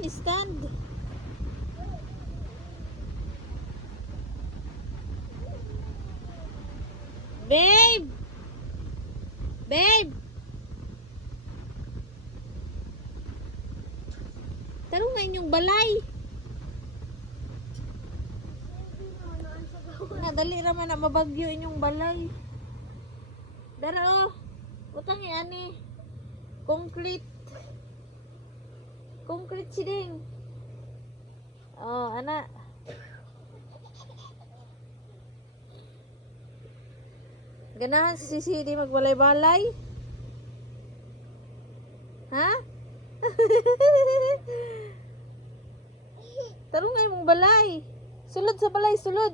man stand. Babe! Babe! Taro nga inyong balay. Nga, dali raman na mabagyo inyong balay. Dara oh. Utang ani. Concrete. Concrete siding. Oh, anak. Ganahan si Sidi magbalay-balay? Ha? Tarong nga mong balay. Sulod sa balay, sulod.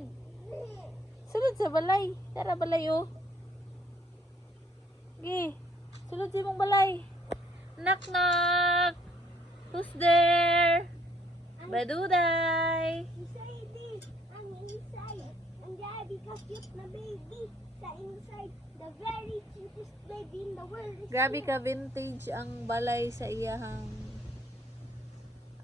Sulod sa balay. Tara balay oh. Okay. Sulod sa mong balay. Knock knock. Who's there? Baduday. Ang inside. Ang daddy ka-cute na baby. Sa inside. The very cutest baby in the world. Grabe ka vintage ang balay sa iyahang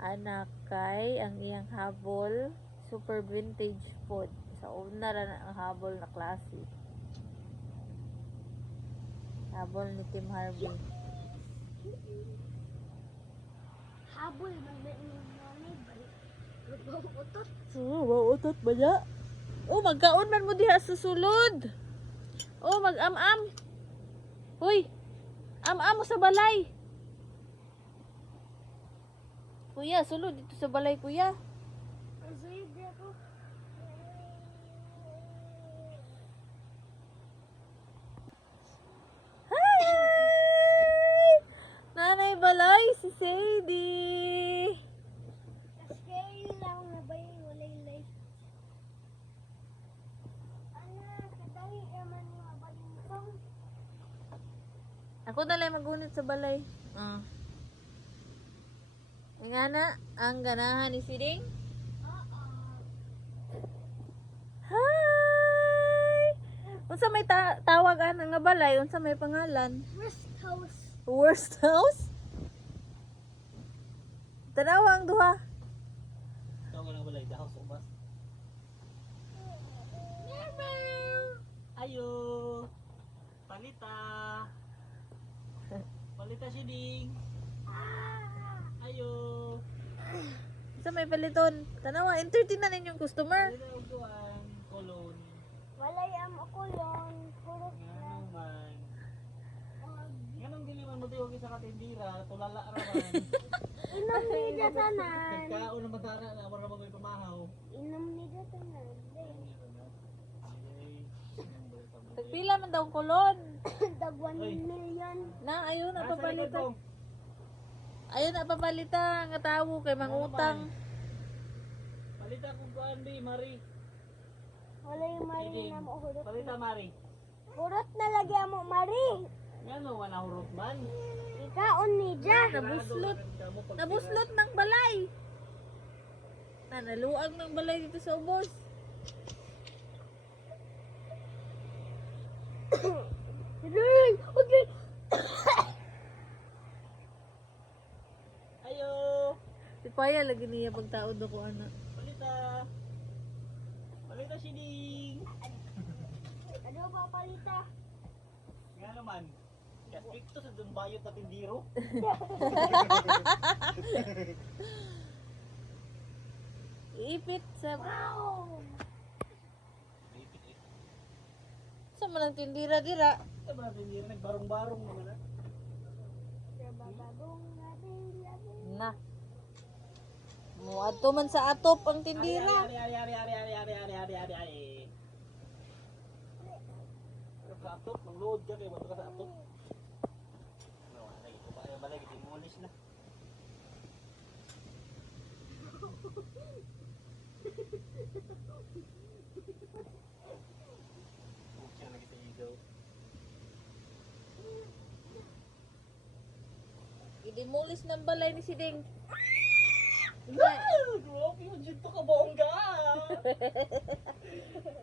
anak kay ang iyang habol. Super vintage food. Sa una ra na ang habol na klase. Habol ni Tim Harvey. Habol man na inyong nanay. Balik. Utot. Oh, utot ba niya? Oh, magkaon man mo diha sa sulod. Oh, mag-am-am. Hoy, am-am mo sa balay. Kuya, sulod dito sa balay, kuya. Ang sweet ako. Hi! Nanay balay, si Sadie. Scary lang na ba yung walay life? Anak, kadali naman yung mabalintong. Ako na lang magunit sa balay. Nga na, ang ganahan ni Siding. Hi! Unsa may tawagan nga balay? Unsa may pangalan? Rest house. Worst house? Tanawa ang duha. Ikaw ka lang balay, the house of us. Ayo! Palita! Palita si Ding! Ayo! Unsa may paliton? Tanawa, entertain na ninyong customer. Palita ang kuwan, kolon. Walay am ukulon. Purot Nga na. naman. Nga nang dili man mo tiwag sa katindira, tulala raman. Inom ni datanan. Nagkaon na matara na, wala mo may pamahaw. Inom ni datanan. Tagpila man daw kulon. Dag 1 million. Na, ayun na Nasa likod papalitan. mo. Ayun na papalitan. Nga tawo kay mangutang. Palita kung kuwan di, Mari. Walay mari Sige. na mo hurot. Palita, Mari. Hurot na lagi mo mari. Nga no, wala hurot man. Ikaon ni ja. Nabuslot. Nabuslot ng balay. Na, naluag ng balay dito sa ubos. Okay. Ayo! Si Paya lagi niya pagtaod ako ana. Palita! Palita si Ding! Ano ba palita? Nga naman. Kaya ito sa dun bayot na tindiro. Iipit sa... Wow. Sa manang tindira-dira. Ito ba na tindiro? Nagbarong-barong naman na. Bababong natin natin. Na. Muadto man sa atop ang tindira. Ari. Sa atop, mag-load ka kayo. Bato ka sa atop. Ano, lagi ko ba? Ayaw ba lagi? Demolish na. Siya lagi sa igaw. I-demolish ng balay ni Siding. Grabe yung dito ka bongga!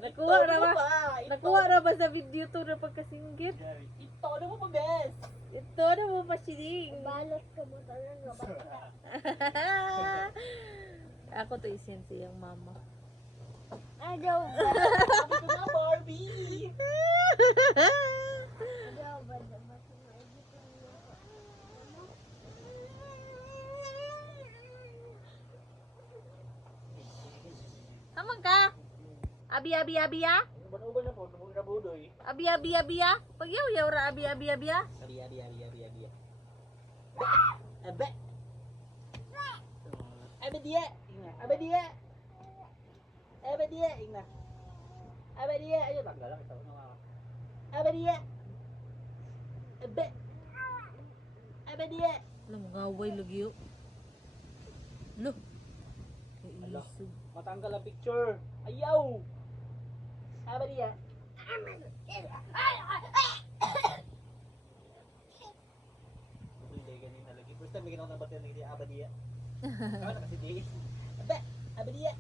Nakuha na ba? pa. Nakuha na ba sa video to na pagkasinggit? Ito na mo pa, bes. Ito na mo pa sining. Balot ka mo talaga bakla. Ako to isensi yung mama. Ayaw ba? Sabi ko na, Barbie. Ayaw ba? Dapat maigit lang niya ako. Hamang ka? Abi, abi, abi, ya? Uban-uban na po, nabong nabudoy. Abi, abi, abi, ya? Pagyaw-yaw ra, abi, abi, abi, ya? Abi. Abe. Abe dia. Ingat. Abe dia. Abe dia. Ingat. Abe dia. Ayo tanggal lang ito. Abe dia. Abe. Abe dia. Alam, ngaway lagi yun. Lo. Ala. Kaisog. Matanggal ang picture. Ayaw. Abe dia. Hindi ganun talaga. First time bigyan ako ng bater ng Abe dia. Ano kasi di. Abe. Abe dia.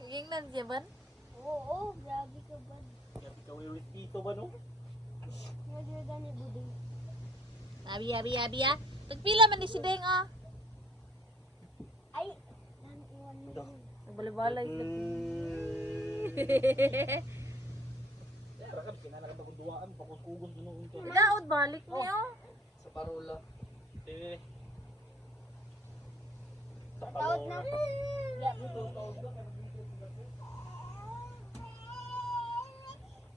Nagingnan siya ba? Oo, grabe ka ba? Grabe ka wiwis dito ba no? Ngayon gani buding. Abi, abi, abi, ya? Nagpila man ni si Deng, ah. Ay, nang iwan mo. Ito. Nagbalay-balay sila. Kaya ka kasi na nakapagduaan pakus-kugos doon ito. Daot balik niya, oh. Sa parola. Eh. Sa Taot na. parola. Ya, Ito, taod ka.